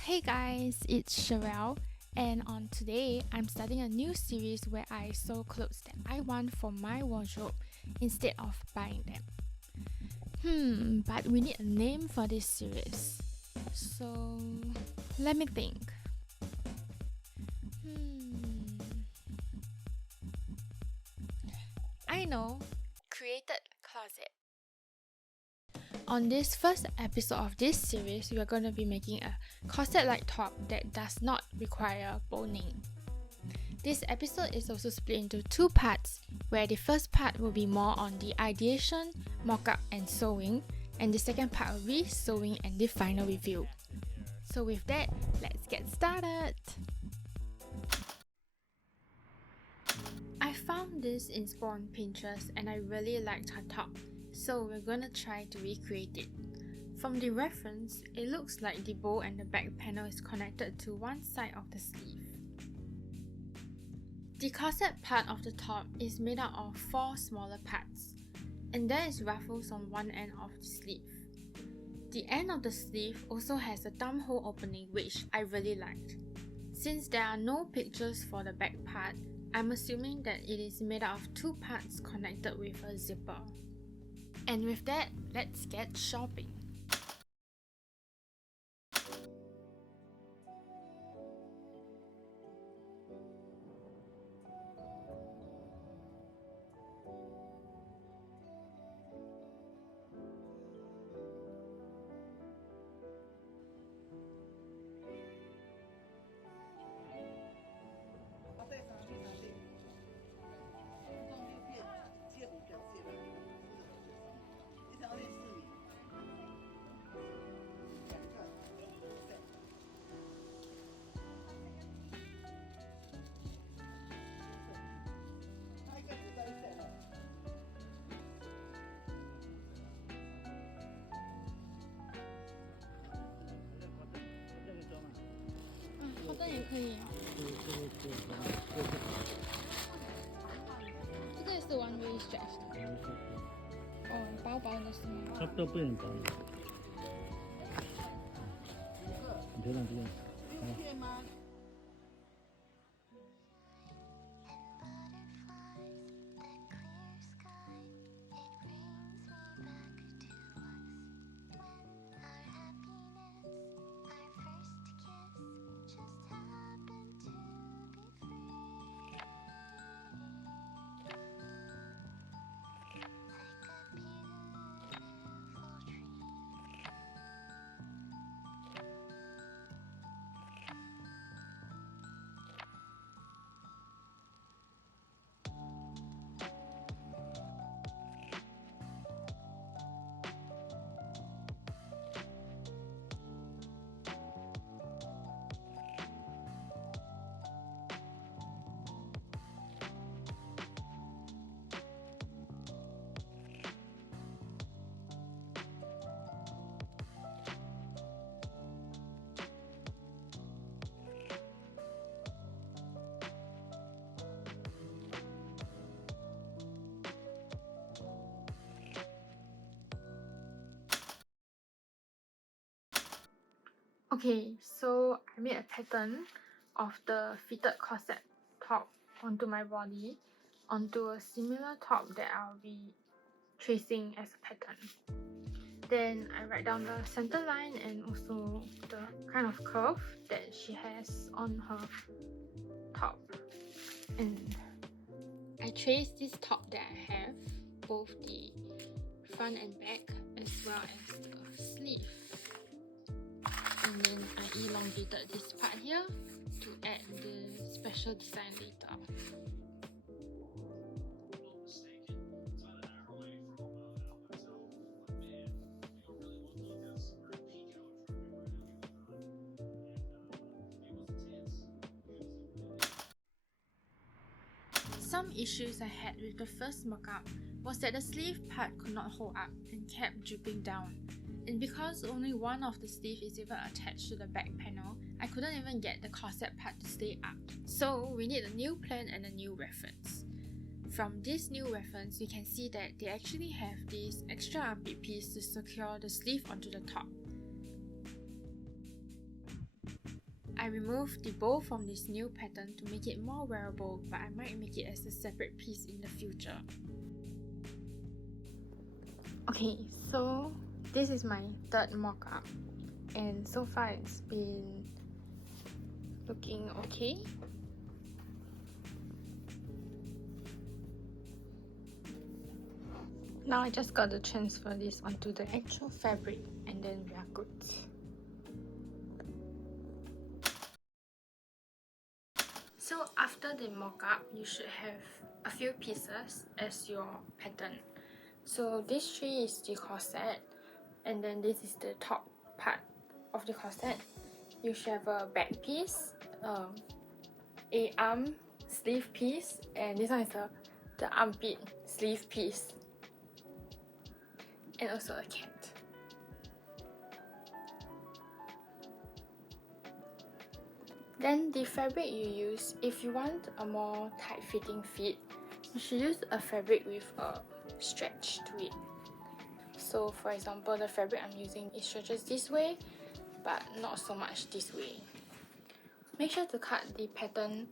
Hey guys, it's Cheral, and on today I'm starting a new series where I sew clothes that I want for my wardrobe instead of buying them. But we need a name for this series. So let me think. I know, Created Closet. On this first episode of this series, we are going to be making a corset-like top that does not require boning. This episode is also split into two parts, where the first part will be more on the ideation, mock-up and sewing, and the second part will be sewing and the final review. So with that, let's get started! I found this inspo on Pinterest and I really liked her top, so we're gonna try to recreate it. From the reference, it looks like the bow and the back panel is connected to one side of the sleeve. The corset part of the top is made up of 4 smaller parts, and there is ruffles on one end of the sleeve. The end of the sleeve also has a thumb hole opening, which I really liked. Since there are no pictures for the back part, I'm assuming that it is made out of 2 parts connected with a zipper. And with that, let's get shopping.好的也可以啊。这个也是 one way stretch 的。哦，薄薄的是吗？差不多不能薄。你头上这个。Okay, so I made a pattern of the fitted corset top onto my body, onto a similar top that I'll be tracing as a pattern. Then I write down the center line and also the kind of curve that she has on her top. And I trace this top that I have, both the front and back as well as the sleeve. And then I elongated this part here to add the special design later. Some issues I had with the first mock-up was that the sleeve part could not hold up and kept dripping down. And because only one of the sleeve is even attached to the back panel, I couldn't even get the corset part to stay up. So we need a new plan and a new reference. From this new reference, we can see that they actually have this extra armpit piece to secure the sleeve onto the top. I removed the bow from this new pattern to make it more wearable, but I might make it as a separate piece in the future. Okay, so this is my third mock-up, and so far it's been looking okay. Now I just got to transfer this onto the actual fabric and then we are good. So after the mock-up, you should have a few pieces as your pattern. So this tree is the corset, and then this is the top part of the corset. You should have a back piece, a arm sleeve piece, and this one is the armpit sleeve piece, and also a cat. Then the fabric you use, if you want a more tight-fitting fit, you should use a fabric with a stretch to it. So for example, the fabric I'm using, it stretches this way, but not so much this way. Make sure to cut the pattern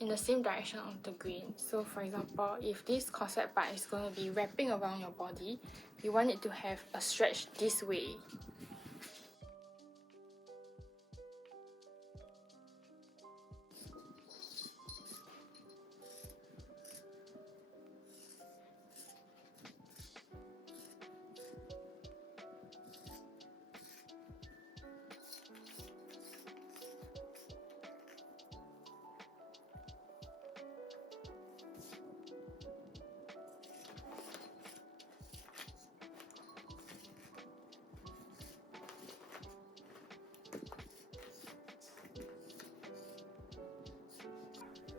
in the same direction of the grain. So for example, if this corset part is going to be wrapping around your body, you want it to have a stretch this way.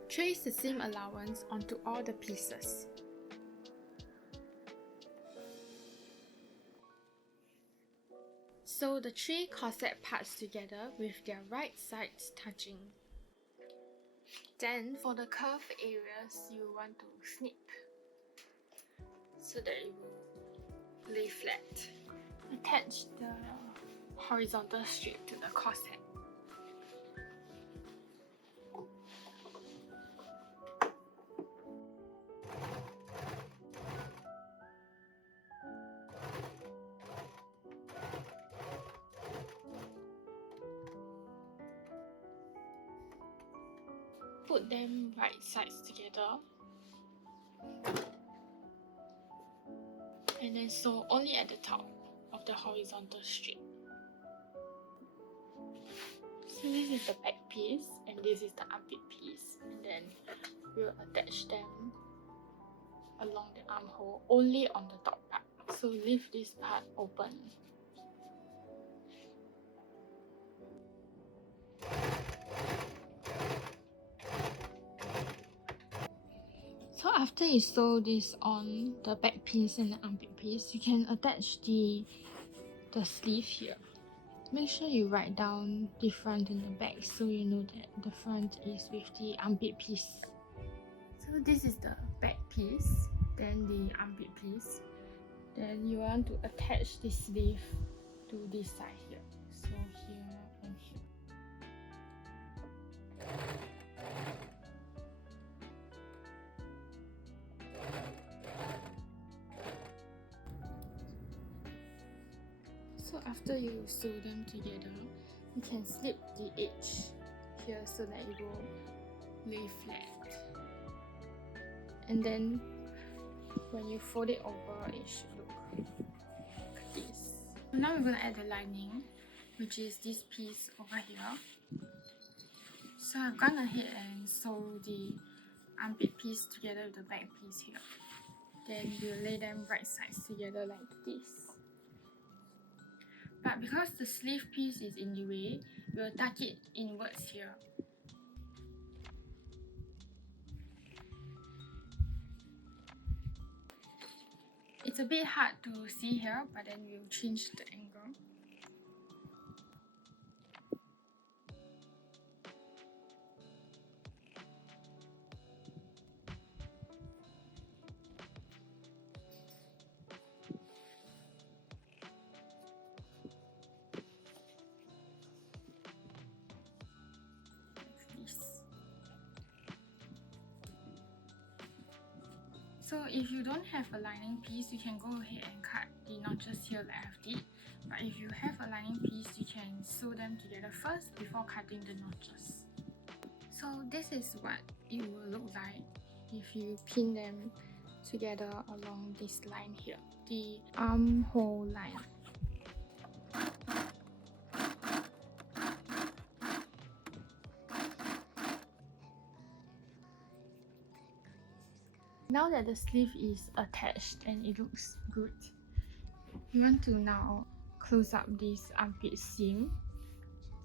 Trace the seam allowance onto all the pieces. Sew the three corset parts together with their right sides touching. Then for the curved areas, you want to snip so that it will lay flat. Attach the horizontal strip to the corset. Put them right sides together and then sew only at the top of the horizontal strip. So this is the back piece and this is the armpit piece, and then we'll attach them along the armhole only on the top part. So leave this part open. So after you sew this on the back piece and the armpit piece, you can attach the sleeve here. Make sure you write down the front and the back so you know that the front is with the armpit piece. So this is the back piece, then the armpit piece. Then you want to attach the sleeve to this side here. So here and here. So after you sew them together, you can slip the edge here so that it will lay flat. And then when you fold it over, it should look like this. Now we're going to add the lining, which is this piece over here. So I've gone ahead and sew the armpit piece together with the back piece here. Then we'll lay them right sides together like this. But because the sleeve piece is in the way, we'll tuck it inwards here. It's a bit hard to see here, but then we'll change the angle. So if you don't have a lining piece, you can go ahead and cut the notches here like I've did. But if you have a lining piece, you can sew them together first before cutting the notches. So this is what it will look like if you pin them together along this line here, the armhole line. Now that the sleeve is attached and it looks good, we want to now close up this armpit seam.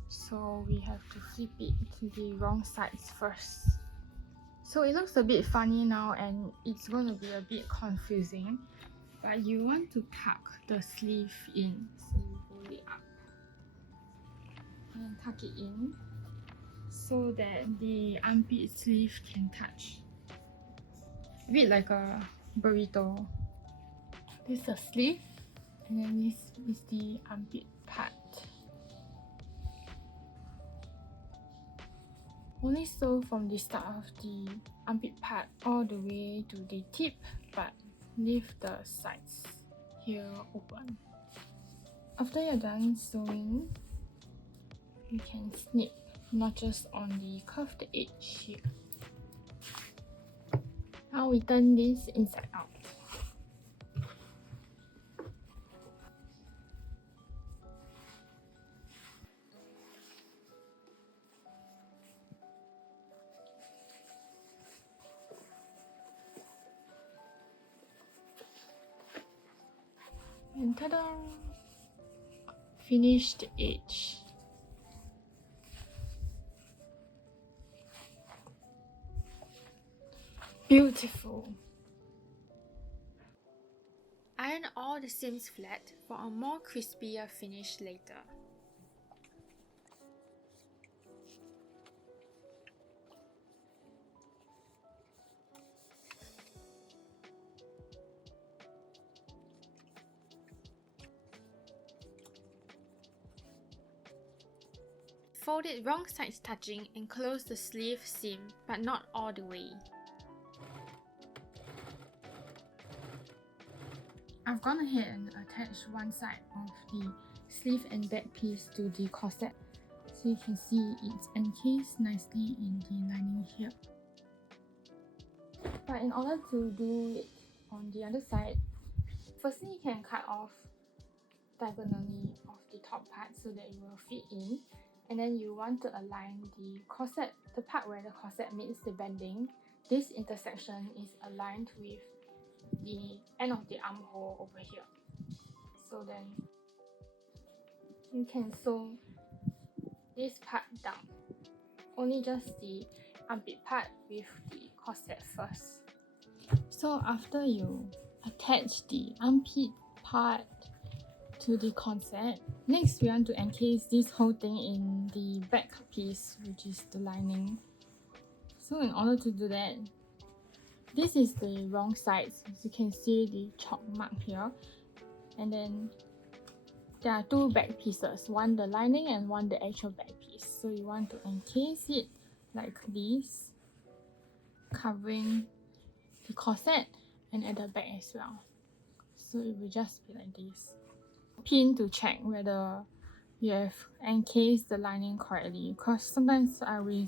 So we have to flip it to the wrong sides first. So it looks a bit funny now and it's going to be a bit confusing. But you want to tuck the sleeve in. So you hold it up and tuck it in so that the armpit sleeve can touch. A bit like a burrito. This is the sleeve and then this is the armpit part. Only sew from the start of the armpit part all the way to the tip, but leave the sides here open. After you're done sewing, you can snip notches on the curved edge here. Now we turn this inside out. And ta-da! Finished edge. Beautiful! Iron all the seams flat for a more crispier finish later. Fold it wrong sides touching and close the sleeve seam, but not all the way. I've gone ahead and attached one side of the sleeve and back piece to the corset, so you can see it's encased nicely in the lining here. But in order to do it on the other side, firstly you can cut off diagonally of the top part so that it will fit in. And then you want to align the corset, the part where the corset meets the bending. This intersection is aligned with the end of the armhole over here. So then you can sew this part down. Only just the armpit part with the corset first. So after you attach the armpit part to the corset, next we want to encase this whole thing in the back piece, which is the lining. So in order to do that, this is the wrong side. As you can see the chalk mark here, and then there are two back pieces, one the lining and one the actual back piece. So you want to encase it like this, covering the corset and at the back as well. So it will just be like this. Pin to check whether you have encased the lining correctly, because sometimes I will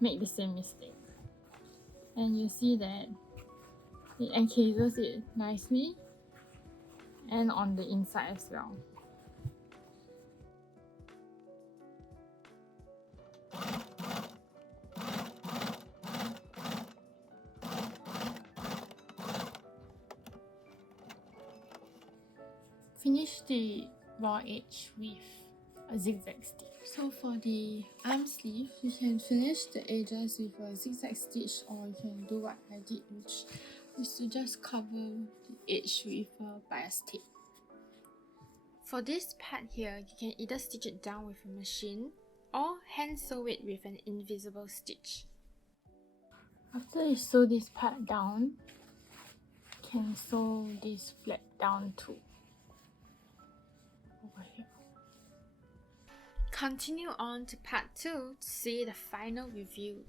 make the same mistake. And you see that it encases it nicely and on the inside as well. Finish the raw edge with a zigzag stitch. So for the arm sleeve, you can finish the edges with a zigzag stitch, or you can do what I did, which is to just cover the edge with a bias tape. For this part here, you can either stitch it down with a machine or hand sew it with an invisible stitch. After you sew this part down, you can sew this flap down too. Over here. Continue on to part 2 to see the final review.